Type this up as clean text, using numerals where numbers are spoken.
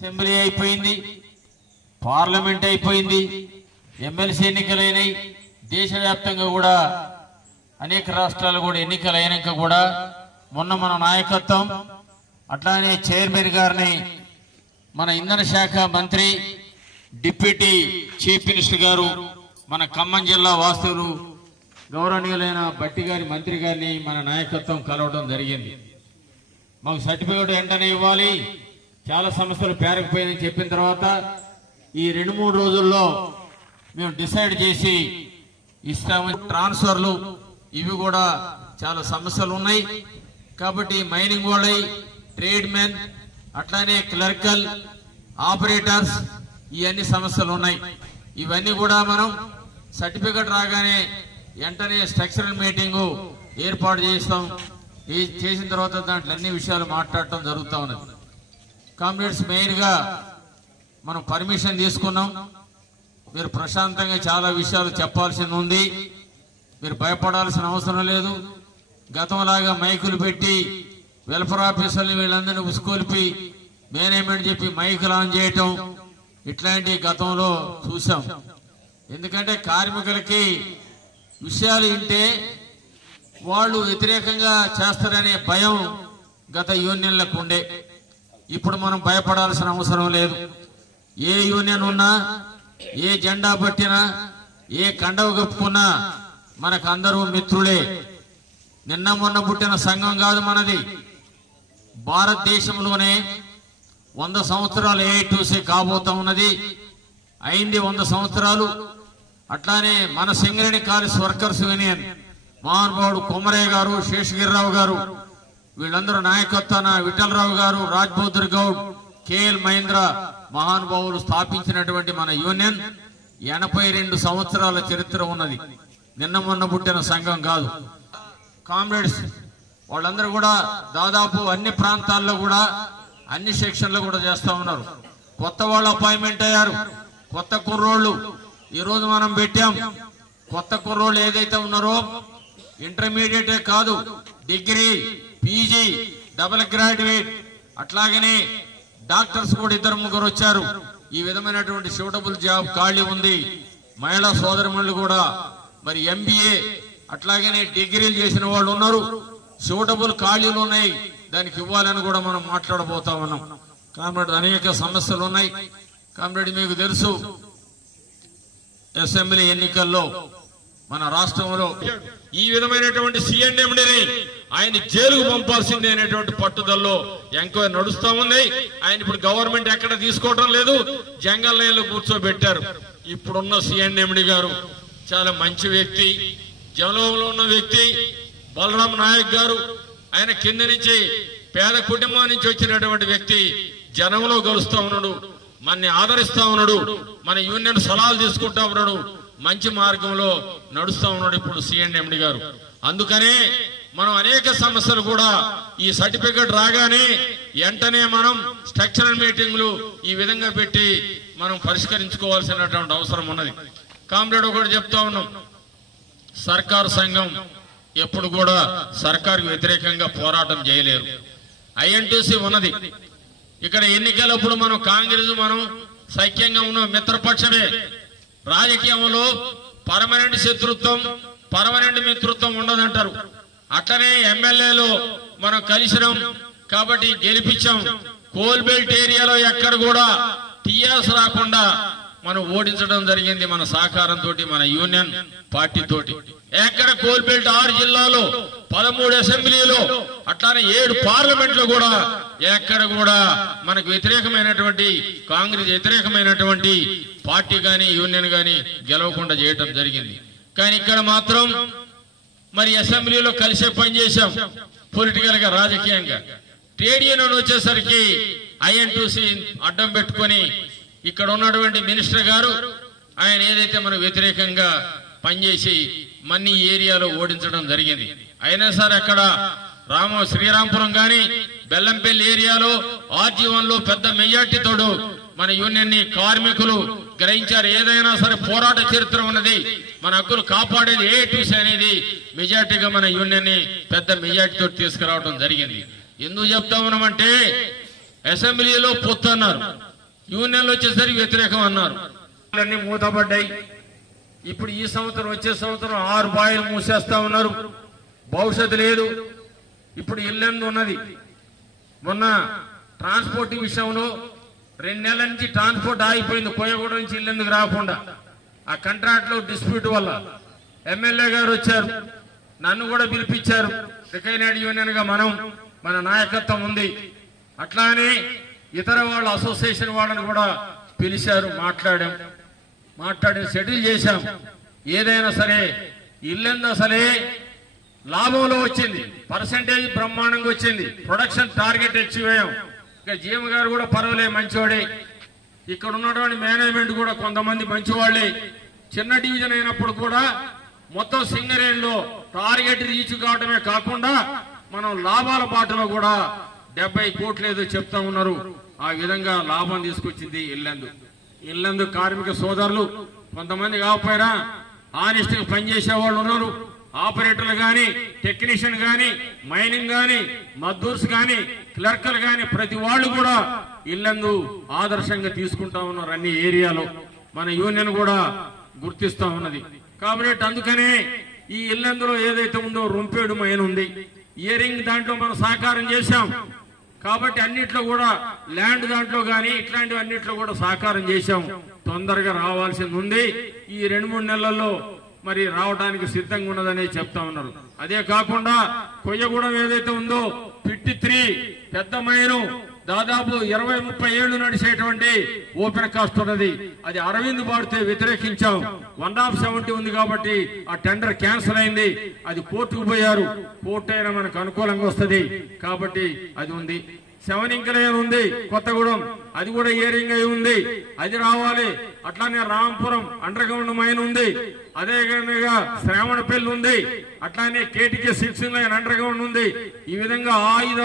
Assembly అయిపోయింది, parliament అయిపోయింది, MLC ఎన్నికలైనాయి. దేశవ్యాప్తంగా కూడా అనేక రాష్ట్రాలు కూడా ఎన్నికలైనాక కూడా మొన్న మన నాయకత్వం అట్లానే చైర్మన్ గారిని మన ఇంధన శాఖ మంత్రి డిప్యూటీ చీఫ్ మినిస్టర్ గారు మన ఖమ్మం జిల్లా వాస్తువులు గౌరవనీయులైన బట్టి గారి మంత్రి గారిని మన నాయకత్వం కలవడం జరిగింది. మాకు సర్టిఫికేట్ వెంటనే ఇవ్వాలి, చాలా సమస్యలు పేరకపోయిందని చెప్పిన తర్వాత ఈ 2-3 రోజుల్లో మేము డిసైడ్ చేసి ఇస్తాము. ట్రాన్స్ఫర్లు ఇవి కూడా చాలా సమస్యలు ఉన్నాయి కాబట్టి మైనింగ్ వాళ్ళై, ట్రేడ్ మెన్, అట్లానే క్లర్కల్, ఆపరేటర్స్ ఇవన్నీ సమస్యలు ఉన్నాయి. ఇవన్నీ కూడా మనం సర్టిఫికెట్ రాగానే వెంటనే స్ట్రక్చరల్ మీటింగు ఏర్పాటు చేస్తాం. చేసిన తర్వాత దాంట్లో అన్ని విషయాలు మాట్లాడటం జరుగుతూ ఉన్నది. కామ్రేడ్స్, మెయిన్గా మనం పర్మిషన్ తీసుకున్నాం. మీరు ప్రశాంతంగా చాలా విషయాలు చెప్పాల్సింది ఉంది. మీరు భయపడాల్సిన అవసరం లేదు. గతంలాగా మైకులు పెట్టి వెల్ఫేర్ ఆఫీసర్ని వీళ్ళందరినీ ఉసుకొల్పి మేనేజ్మెంట్ చెప్పి మైకులు ఆన్ చేయటం ఇట్లాంటి గతంలో చూసాం. ఎందుకంటే కార్మికులకి విషయాలు వింటే వాళ్ళు వ్యతిరేకంగా చేస్తారనే భయం గత యూనియన్లకు ఉండే. ఇప్పుడు మనం భయపడాల్సిన అవసరం లేదు. ఏ యూనియన్ ఉన్నా, ఏ జెండా పట్టినా, ఏ కండవ కప్పుకున్నా మనకు అందరూ మిత్రులే. నిన్న మొన్న పుట్టిన సంఘం కాదు మనది. భారతదేశంలోనే 100 సంవత్సరాలు ఏఐటీసీ కాబోతా ఉన్నది. అయింది 100 సంవత్సరాలు. అట్లానే మన సింగరేణి కాలేజ్ వర్కర్స్ యూనియన్ మహానుభావుడు కొమరయ్య గారు, శేషగిరిరావు గారు, వీళ్ళందరూ నాయకత్వాన విఠలరావు గారు, రాజ్బౌద్ధర్ గౌడ్, కేఎల్ మహేంద్ర మహానుభావులు స్థాపించినటువంటి మన యూనియన్ 82 సంవత్సరాల చరిత్ర ఉన్నది. నిన్న మొన్న పుట్టిన సంఘం కాదు. కామ్రేడ్స్ వాళ్ళందరూ కూడా దాదాపు అన్ని ప్రాంతాల్లో కూడా అన్ని సెక్షన్లు కూడా చేస్తా ఉన్నారు. కొత్త వాళ్ళు అపాయింట్మెంట్ అయ్యారు, కొత్త కుర్రోళ్ళు ఈరోజు మనం పెట్టాం. కొత్త కుర్రోళ్ళు ఏదైతే ఉన్నారో ఇంటర్మీడియటే కాదు, డిగ్రీ, పీజీ, డబుల్ గ్రాడ్యుయేట్, అట్లాగనే డాక్టర్స్ కూడా 2-3 వచ్చారు. ఈ విధమైనటువంటి సూటబుల్ జాబ్ ఖాళీ ఉంది. మహిళా సోదరిమణులు కూడా మరి ఎంబీఏ అట్లాగనే డిగ్రీలు చేసిన వాళ్ళు ఉన్నారు. సూటబుల్ ఖాళీలు ఉన్నాయి, దానికి ఇవ్వాలని కూడా మనం మాట్లాడబోతా ఉన్నాం. కామ్రేడ్, అనేక సమస్యలు ఉన్నాయి. కామ్రేడ్, మీకు తెలుసు అసెంబ్లీ ఎన్నికల్లో మన రాష్ట్రంలో ఈ విధమైనటువంటి సిఎండిని ఆయన జైలుకు పంపాల్సిందే అనేటువంటి పట్టుదలలో ఎంక్వైరీ నడుస్తా ఉంది. ఆయన ఇప్పుడు గవర్నమెంట్ ఎక్కడ తీసుకోవడం లేదు, జంగల్ లైన్లో కూర్చోబెట్టారు. ఇప్పుడున్న సిఎండి గారు చాలా మంచి వ్యక్తి, జనంలో ఉన్న వ్యక్తి. బలరాం నాయక్ గారు ఆయన కింద నుంచి పేద కుటుంబం నుంచి వచ్చినటువంటి వ్యక్తి. జనంలో గెలుస్తా ఉన్నాడు, మనని ఆదరిస్తా ఉన్నాడు, మన యూనియన్ సలహాలు తీసుకుంటా ఉన్నాడు, మంచి మార్గంలో నడుస్తా ఉన్నాడు ఇప్పుడు సిఎండి గారు. అందుకనే మనం అనేక సమస్యలు కూడా ఈ సర్టిఫికెట్ రాగానే వెంటనే మనం స్ట్రక్చరల్ మీటింగ్లు ఈ విధంగా పెట్టి మనం పరిష్కరించుకోవాల్సినటువంటి అవసరం ఉన్నది. కామ్రేడ్, ఒకటి చెప్తా ఉన్నాం, సర్కారు సంఘం ఎప్పుడు కూడా సర్కారుకు వ్యతిరేకంగా పోరాటం చేయలేరు. ఐఎన్టీసీ ఉన్నది. ఇక్కడ ఎన్నికలప్పుడు మనం కాంగ్రెస్ మనం సైక్యంగా ఉన్న మిత్రపక్షమే. రాజకీయంలో పర్మనెంట్ శత్రుత్వం, పర్మనెంట్ మిత్రుత్వం ఉండదంటారు. అట్లనే ఎమ్మెల్యేలు మనం కలిసినాం కాబట్టి గెలిపించాం. కోల్ బెల్ట్ ఏరియాలో ఎక్కడ కూడా టీఆర్ఎస్ రాకుండా మనం ఓడించడం జరిగింది మన సహకారంతో, మన యూనియన్ పార్టీ తోటి. ఎక్కడ కోల్ బెల్ట్ 6 జిల్లాలో 13 అసెంబ్లీలో అట్లానే 7 పార్లమెంట్లో కూడా ఎక్కడ కూడా మనకు వ్యతిరేకమైనటువంటి కాంగ్రెస్ వ్యతిరేకమైనటువంటి పార్టీ గాని యూనియన్ గాని గెలవకుండా చేయటం జరిగింది. కానీ ఇక్కడ మాత్రం మరి అసెంబ్లీలో కలిసే పనిచేశాం పొలిటికల్ గా, రాజకీయంగా. ట్రేడ్ యూనియన్ వచ్చేసరికి ఐఎన్టీసీ అడ్డం పెట్టుకొని ఇక్కడ ఉన్నటువంటి మినిస్టర్ గారు ఆయన ఏదైతే మనకు వ్యతిరేకంగా పనిచేసి మన్ని ఏరియాలో ఓడించడం జరిగింది. అయినా సరే అక్కడ శ్రీరాంపురం గాని బెల్లంపల్లి ఏరియాలో RG1లో పెద్ద మెజార్టీతోడు మన యూనియన్ ని కార్మికులు గ్రహించారు. ఏదైనా సరే పోరాట చరిత్ర ఉన్నది, మన హక్కులు కాపాడేది ఏఐటీసీ అనేది మెజార్టీగా మన యూనియన్ ని పెద్ద మెజార్టీతో తీసుకురావడం జరిగింది. ఎందుకు చెప్తా ఉన్నామంటే అసెంబ్లీలో పొత్తు అన్నారు, యూనియన్లు వచ్చేసరికి వ్యతిరేకం అన్నారు. అన్ని మూతపడ్డాయి. ఇప్పుడు ఈ సంవత్సరం వచ్చే సంవత్సరం 6 బాయిలు మూసేస్తా ఉన్నారు. భవిష్యత్తు లేదు. ఇప్పుడు ఇల్లెందు ఉన్నది. మొన్న ట్రాన్స్పోర్ట్ విషయంలో 2 నెలల నుంచి ట్రాన్స్పోర్ట్ ఆగిపోయింది, కోయగూడ నుంచి ఇల్లెందుకు రాకుండా. ఆ కాంట్రాక్ట్ లో డిస్ప్యూట్ వల్ల ఎమ్మెల్యే గారు వచ్చారు, నన్ను కూడా పిలిపించారు. రికైనాడ్ యూనియన్ గా మన నాయకత్వం ఉంది. అట్లానే ఇతర వాళ్ళ అసోసియేషన్ వాళ్ళని కూడా పిలిచారు, మాట్లాడి సెటిల్ చేశాం. ఏదైనా సరే ఇల్లెందు అసలే లాభంలో వచ్చింది, పర్సంటేజ్ బ్రహ్మాండంగా వచ్చింది, ప్రొడక్షన్ టార్గెట్ అచీవ్ అయ్యాం. ఇక జీఎం గారు కూడా పర్వాలే, మంచివాడే. ఇక్కడ ఉన్నటువంటి మేనేజ్మెంట్ కూడా కొంతమంది మంచివాళ్లే. చిన్న డివిజన్ అయినప్పుడు కూడా మొత్తం సింగరేణి లో టార్గెట్ రీచ్ కావడమే కాకుండా మనం లాభాల బాటలో కూడా 70 కోట్లు ఏదో చెప్తా ఉన్నారు. ఆ విధంగా లాభం తీసుకొచ్చింది ఇల్లందు కార్మిక సోదరులు. కొంతమంది కాకపోయినా ఆనెస్ట్ గా పనిచేసే వాళ్ళు ఉన్నారు. ఆపరేటర్లు గాని, టెక్నీషియన్ గాని, మైనింగ్ గాని, మద్దూర్స్ గాని, క్లర్కలు గాని ప్రతి వాళ్ళు కూడా ఇల్లందు ఆదర్శంగా తీసుకుంటా ఉన్నారు. అన్ని ఏరియాలో మన యూనియన్ కూడా గుర్తిస్తా ఉన్నది. కాబట్టి అందుకనే ఈ ఇల్లందులో ఏదైతే ఉందో రొంపేడు మైన్ ఉంది, ఇయరింగ్ దాంట్లో మనం సహకారం చేశాం. కాబట్టి అన్నిట్లో కూడా ల్యాండ్ దాంట్లో గాని ఇట్లాంటివి అన్నిట్లో కూడా సహకారం చేశాం. తొందరగా రావాల్సింది ఉంది. ఈ 2-3 నెలల్లో మరి రావడానికి సిద్ధంగా ఉన్నదని చెప్తా ఉన్నారు. అదే కాకుండా కొయ్యగూడెం ఏదైతే ఉందో పిట్టి 3 పెద్ద మైను, దాదాపు 20-30 ఏళ్లు నడిచేటువంటి ఓపెన్ కాస్ట్ ఉన్నది. అది అరవింద్ పాడితే వ్యతిరేకించాం. 1/70 ఉంది కాబట్టి ఆ టెండర్ క్యాన్సిల్ అయింది. అది కోర్టుకు పోయారు. కోర్టు అయినా మనకు అనుకూలంగా వస్తుంది కాబట్టి అది ఉంది. 7 ఇంకలైన్ ఉంది కొత్తగూడెం, అది కూడా ఇయరింగ్ అయి ఉంది, అది రావాలి. అట్లానే రాంపురం అండర్ గ్రౌండ్ మైన్ ఉంది, అదే విధంగా శ్రావణపల్లి ఉంది, అట్లానే కేటీకే 6 లైన్ అండర్ గ్రౌండ్ ఉంది. ఈ విధంగా 5